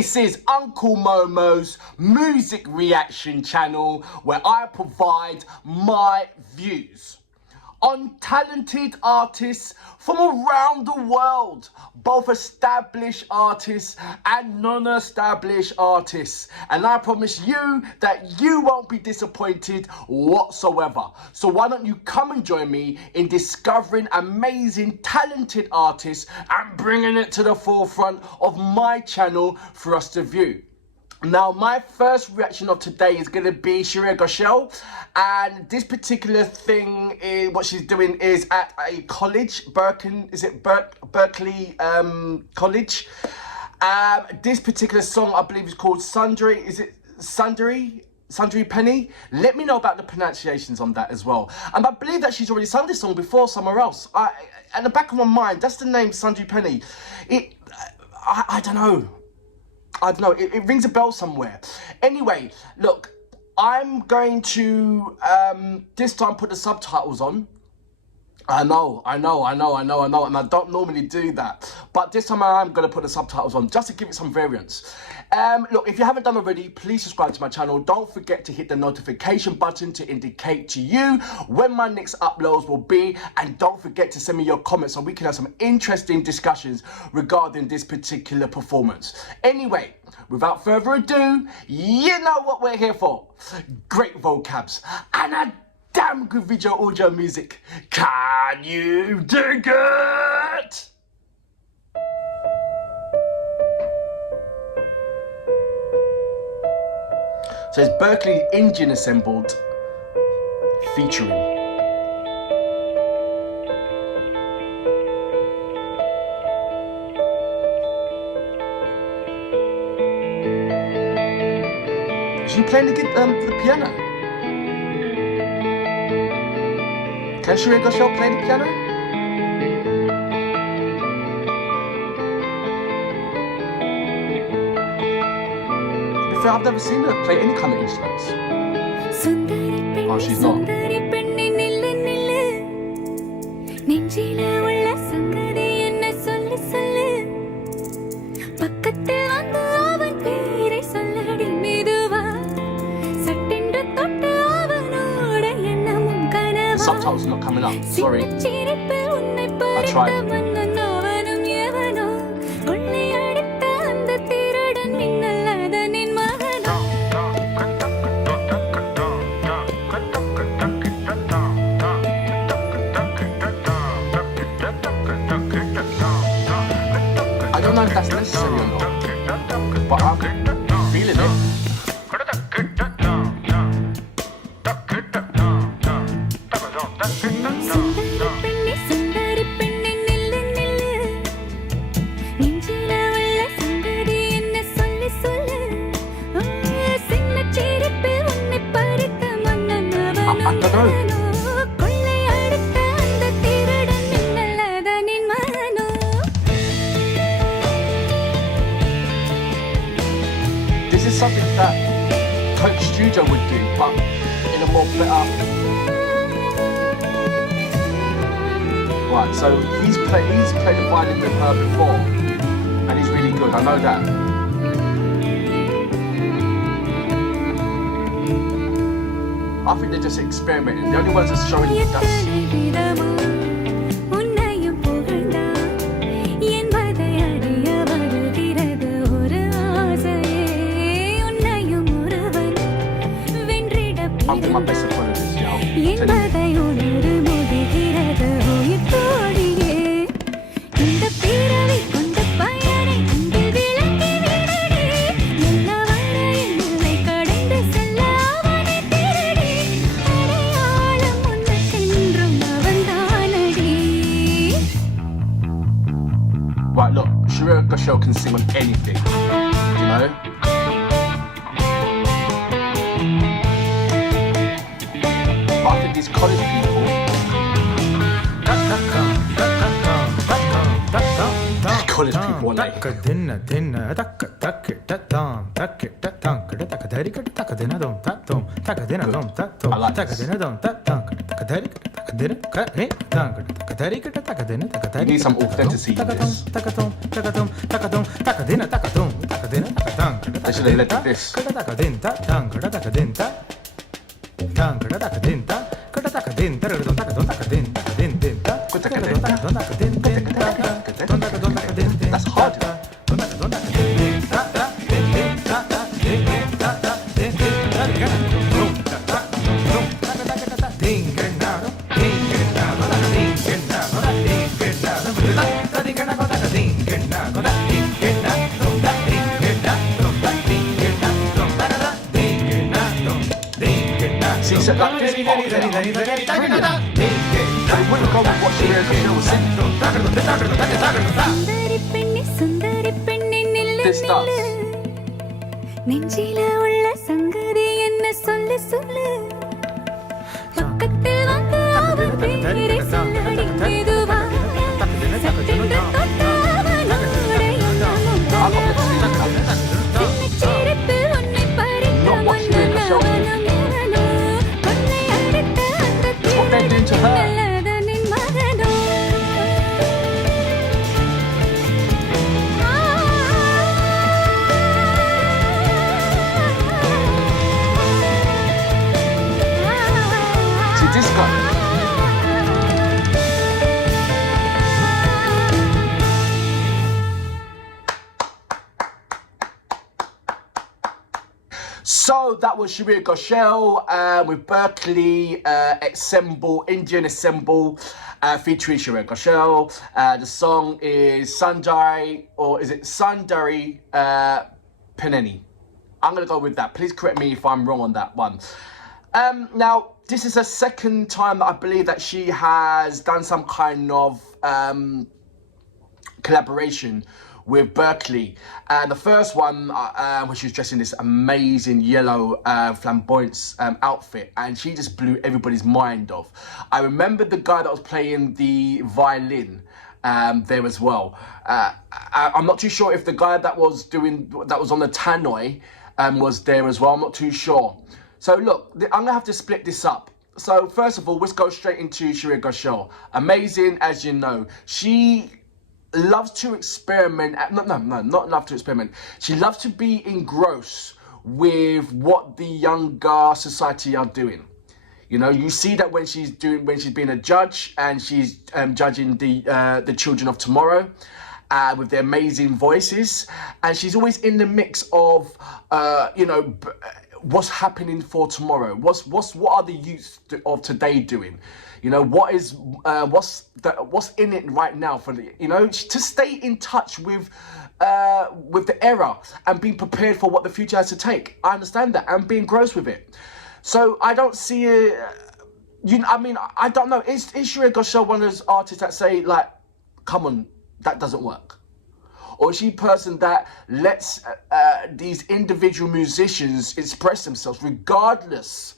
This is Uncle Momo's music reaction channel where I provide my views on talented artists from around the world, both established artists and non-established artists. And I promise you that you won't be disappointed whatsoever. So why don't you come and join me in discovering amazing, talented artists and bringing it to the forefront of my channel for us to view. Now, my first reaction of today is going to be Shreya Ghoshal, and this particular thing, what she's doing is at a college, Berklee College. This particular song, I believe, is called Sundari. Is it Sundari Pennae? Let me know about the pronunciations on that as well. And I believe that she's already sung this song before somewhere else. At the back of my mind, that's the name, Sundari Pennae. I don't know. It rings a bell somewhere. Anyway, look, I'm going to this time put the subtitles on. I know, and I don't normally do that. But this time I am going to put the subtitles on, just to give it some variance. Look, if you haven't done already, please subscribe to my channel. Don't forget to hit the notification button to indicate to you when my next uploads will be. And don't forget to send me your comments so we can have some interesting discussions regarding this particular performance. Anyway, without further ado, you know what we're here for. Great vocabs and a damn good video audio music. Can you dig it? So it's Berklee Indian Ensemble featuring. Is she playing the piano? Can Shreya Ghoshal play the piano? I've never seen her play any kind of instruments. Oh, she's not. The subtitles are not coming up, sorry. I tried. I don't know if that's necessary or not, but I'm feeling it. I don't know. This is something that Coach Studio would do, but in a more better. Right, so he's played the violin with her before, and he's really good. I know that. I think they're just experimenting. The only ones that's showing that's. I'm doing my best to follow this, you know. Right, look, Shreya Ghoshal can sing on anything, you know? But I think these college people, are like, I like this. You need some authenticity in this. They should have led with this. That's hard. See, so like this part there, they wouldn't go with what Shreya Ghoshal was singing. This does. நெஞ்சில உள்ள சங்கதி என்ன சொல்லு சொல்லு பக்கத்தில் வந்து அவன் பேரை சொல்லடி மெதுவா சட்டென்று தொட்டவனோட எண்ணமும் சின்னச்சிரிப்பில் உன்னை பறித்த மன்னவனும் எவனோ உன்னை அடித்த அந்த தீவனின் நல்லதனின் மகனோ This guy. So that was Shreya Ghoshal with Berklee Indian Ensemble featuring Shreya Ghoshal. The song is Sundari Pennae. I'm going to go with that. Please correct me if I'm wrong on that one. Now, this is the second time that I believe that she has done some kind of collaboration with Berklee. And the first one, when she was dressed in this amazing yellow flamboyant outfit, and she just blew everybody's mind off. I remember the guy that was playing the violin there as well. I'm not too sure if the guy that was on the tannoy was there as well. I'm not too sure. So look, I'm gonna have to split this up. So first of all, let's go straight into Shreya Ghoshal. Amazing, as you know. She loves to experiment. Not love to experiment. She loves to be engrossed with what the younger society are doing. You know, you see that when she's being a judge and she's judging the children of tomorrow. With their amazing voices, and she's always in the mix of, what's happening for tomorrow. What are the youth of today doing? You know, what's in it right now for to stay in touch with the era and being prepared for what the future has to take. I understand that and being gross with it. So I don't see it. I don't know. Is Shreya Ghoshal one of those artists that say like, come on, that doesn't work? Or is she a person that lets these individual musicians express themselves regardless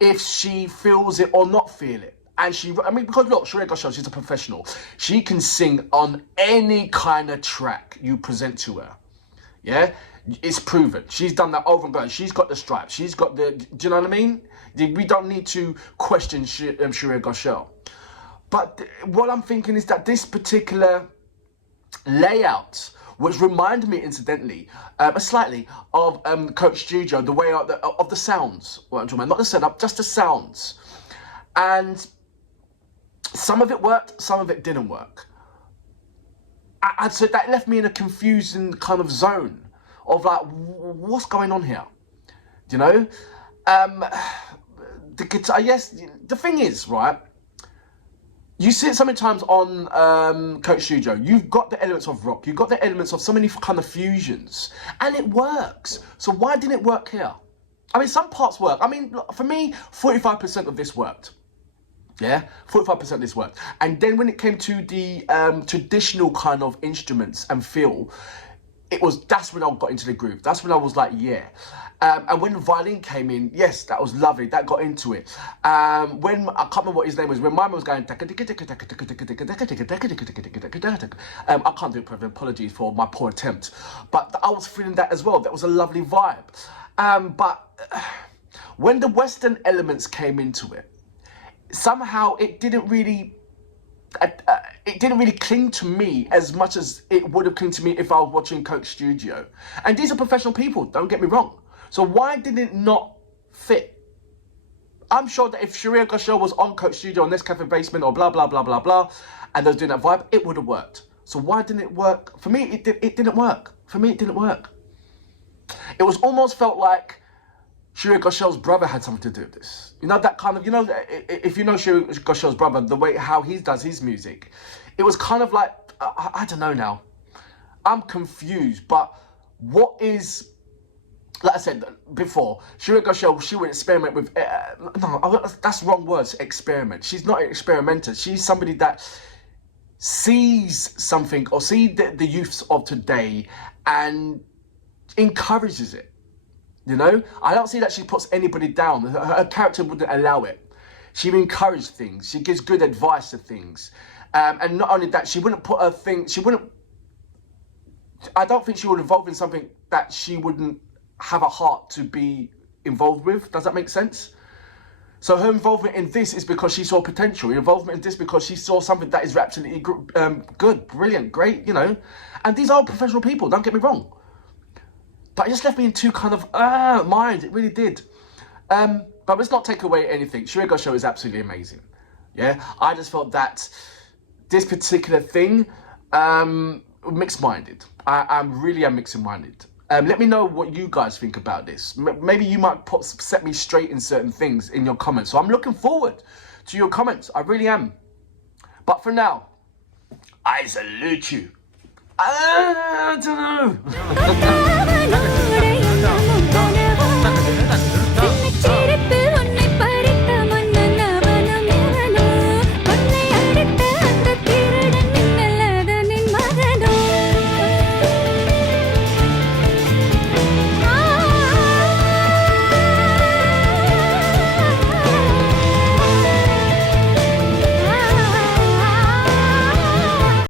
if she feels it or not feel it? And because look, Shreya Ghoshal, she's a professional. She can sing on any kind of track you present to her. Yeah? It's proven. She's done that over and over. She's got the stripes. She's got the, do you know what I mean? We don't need to question Shreya Ghoshal. But what I'm thinking is that this particular layout, which reminded me incidentally slightly of Coach Studio, the way of the sounds, what I'm talking about, not the setup, just the sounds. And some of it worked, some of it didn't work. And so that left me in a confusing kind of zone of like, what's going on here? Do you know? The guitar, yes, the thing is, right, you see it sometimes on Coach Studio. You've got the elements of rock. You've got the elements of so many kind of fusions. And it works. So why didn't it work here? I mean, some parts work. I mean, for me, 45% of this worked. Yeah? 45% of this worked. And then when it came to the traditional kind of instruments and feel, that's when I got into the groove. That's when I was like, yeah. And when the violin came in, yes, that was lovely. That got into it. When, I can't remember what his name was, when mine was going, I can't do it, apologies for my poor attempt. But I was feeling that as well. That was a lovely vibe. But when the Western elements came into it, somehow it didn't really cling to me as much as it would have clinged to me if I was watching Coke Studio. And these are professional people, don't get me wrong. So why did it not fit? I'm sure that if Shreya Ghoshal was on Coke Studio on this Cafe Basement or blah, blah, blah, blah, blah, and they was doing that vibe, it would have worked. So why didn't it work? For me, it didn't work. For me, it didn't work. It was almost felt like Shreya Ghoshal's brother had something to do with this. You know, that kind of, you know, if you know Shreya Ghoshal's brother, the way how he does his music, it was kind of like, I don't know now. I'm confused, but what is, like I said before, Shreya Ghoshal, she would experiment with, no, that's wrong words, experiment. She's not an experimenter. She's somebody that sees something or sees the youths of today and encourages it. You know, I don't see that she puts anybody down. Her character wouldn't allow it. She encourages things. She gives good advice to things. And not only that, she wouldn't put her thing, I don't think she would involve in something that she wouldn't have a heart to be involved with. Does that make sense? So her involvement in this is because she saw potential. Her involvement in this because she saw something that is absolutely good, brilliant, great, you know. And these are professional people, don't get me wrong. But it just left me in two kind of minds. It really did. But let's not take away anything. Shreya Ghoshal is absolutely amazing. Yeah, I just felt that this particular thing, mixed-minded. I really am mixed-minded. Let me know what you guys think about this. Maybe you might set me straight in certain things in your comments. So I'm looking forward to your comments. I really am. But for now, I salute you. I don't know.